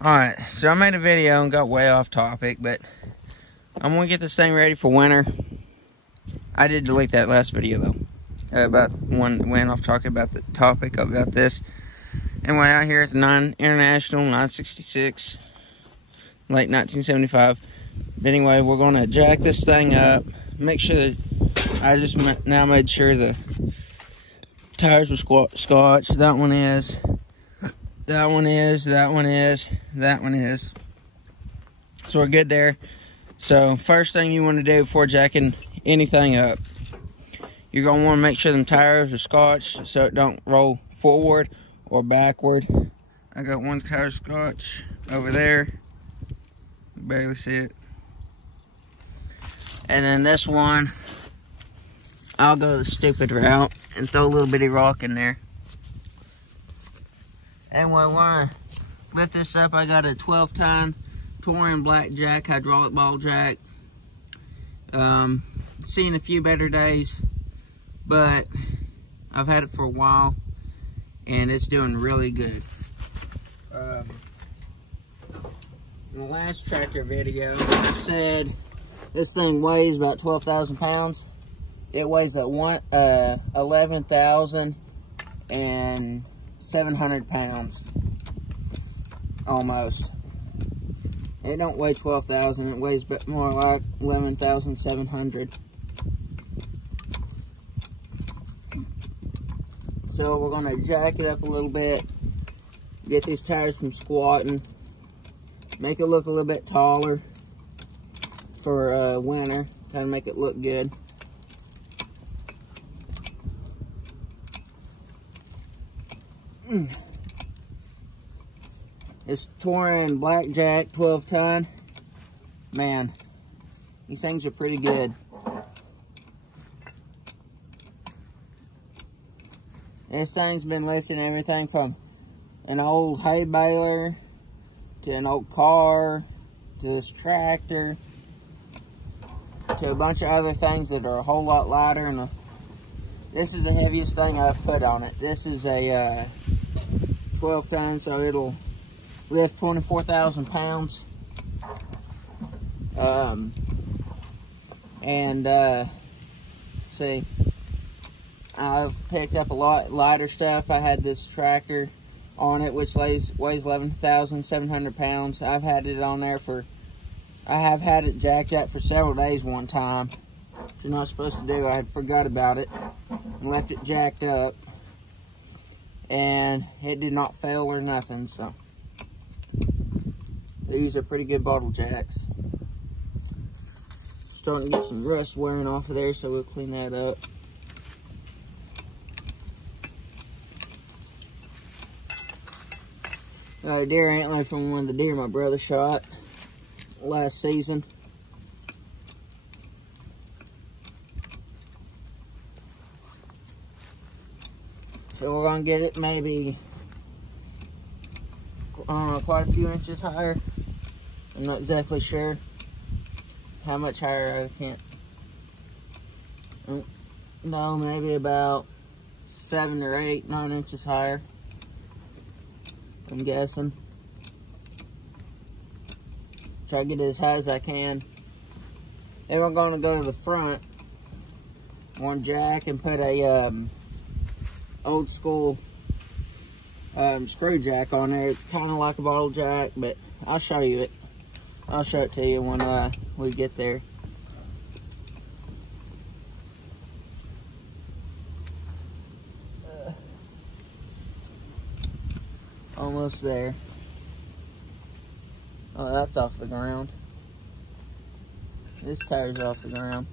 Alright, so I made a video and got way off topic, but I'm going to get this thing ready for winter. I did delete that last video though, about one went off talking about the topic about this. And we're out here at the International 966, late 1975. But anyway, we're going to jack this thing up, make sure that I just now made sure the tires were scotch. That one is. That one is, that one is, that one is. So we're good there. So first thing you want to do before jacking anything up, you're going to want to make sure them tires are scotched so it don't roll forward or backward. I got one tire scotch over there. Barely see it. And then this one, I'll go the stupid route and throw a little bitty rock in there. And when I want to lift this up, I got a 12-ton Torin Blackjack hydraulic ball jack. Seen a few better days, but I've had it for a while, and it's doing really good. In the last tractor video, I said this thing weighs about 12,000 pounds. It weighs at 11,700 pounds, almost. It don't weigh 12,000, it weighs more like 11,700. So we're gonna jack it up a little bit, get these tires from squatting, make it look a little bit taller for winter, kind of make it look good. This Torin Blackjack 12-ton, man, these things are pretty good. This thing's been lifting everything from an old hay baler to an old car to this tractor to a bunch of other things that are a whole lot lighter. And this is the heaviest thing I've put on it. This is a 12-ton, so it'll lift 24,000 pounds. Let's see, I've picked up a lot lighter stuff. I had this tractor on it, which weighs 11,700 pounds. I've had it on there I have had it jacked up for several days one time. Which you're not supposed to do. I had forgot about it and left it jacked up, and it did not fail or nothing. So these are pretty good bottle jacks. Starting to get some rust wearing off of there, so we'll clean that up. Got a deer antler from one of the deer my brother shot last season. So we're gonna get it maybe quite a few inches higher. I'm not exactly sure how much higher. I can't. No, maybe about 7 or 8, 9 inches higher, I'm guessing. Try to get it as high as I can. Then we're going to go to the front, one jack, and put a old school screw jack on there. It's kind of like a bottle jack, but I'll show you it. I'll show it to you when we get there. Almost there. Oh, that's off the ground. This tire's off the ground.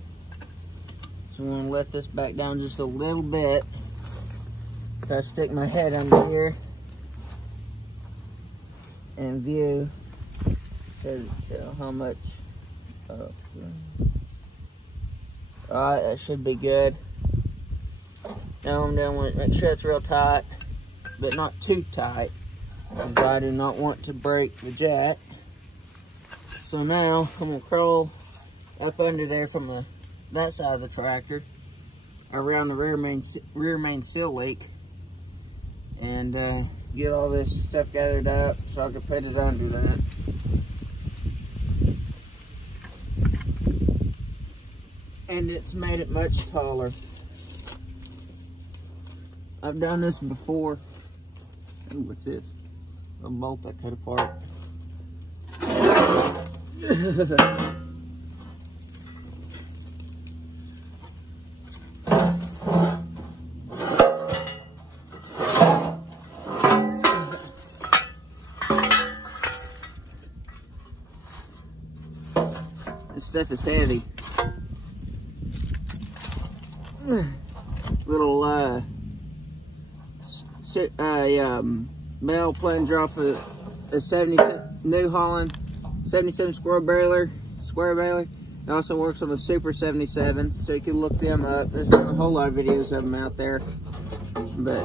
So I'm gonna let this back down just a little bit. If I stick my head under here and view, to tell how much. Alright, that should be good. Now I'm down with it. Make sure it's real tight, but not too tight, because I do not want to break the jack. So now I'm gonna crawl up under there from that side of the tractor, around the rear main seal leak, and get all this stuff gathered up so I can put it under that. And it's made it much taller. I've done this before. Ooh, what's this? A bolt that cut apart. This stuff is heavy. Little metal plunger off a 77 New Holland 77 square baler. It also works on a Super 77, so you can look them up. There's a whole lot of videos of them out there, but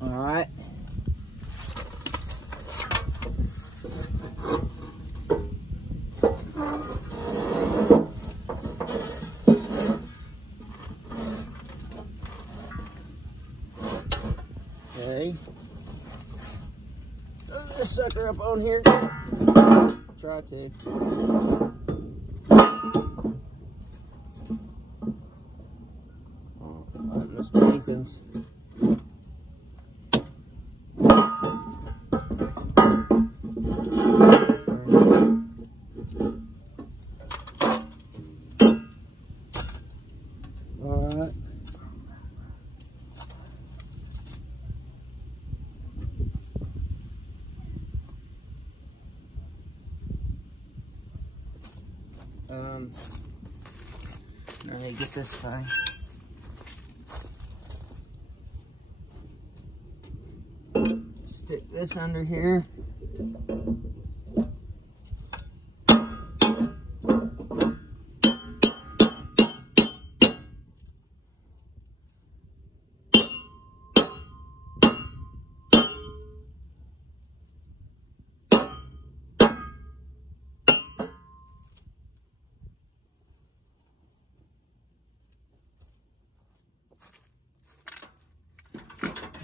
all right. Okay. Throw this sucker up on here. Try to. Just Nathan's. Alright. I need to get this thing. Stick this under here.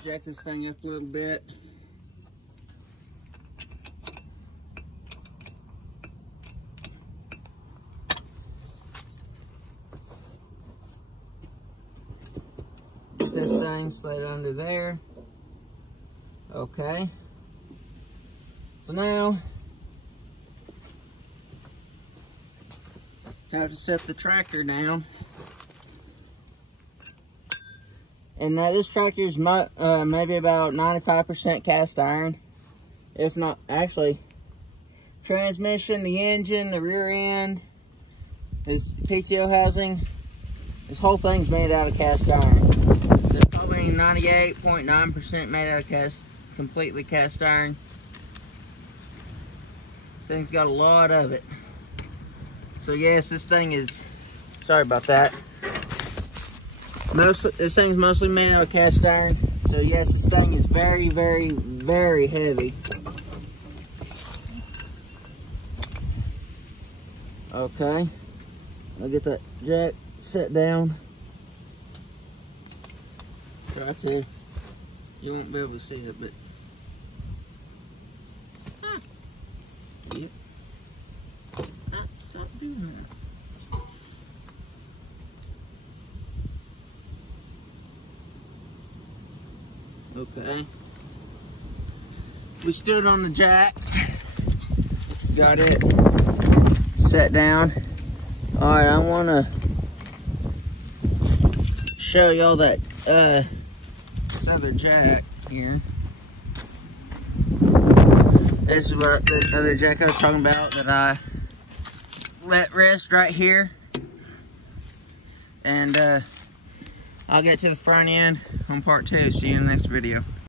Jack this thing up a little bit. Get this thing slid under there. Okay. So now I have to set the tractor down. And now this tractor is maybe about 95% cast iron. If not, actually, transmission, the engine, the rear end, this PTO housing, this whole thing's made out of cast iron. It's probably 98.9% made out of completely cast iron. This thing's got a lot of it. So yes, this thing is, sorry about that. This thing's mostly made out of cast iron, so yes, this thing is very, very, very heavy. Okay, I'll get that jack set down. Try to. You won't be able to see it, but yep. Stop doing that. Okay, we stood on the jack, got it set down. All right, I want to show y'all that this other jack here. This is what the other jack I was talking about that I let rest right here, and I'll get to the front end on part 2. See you in the next video.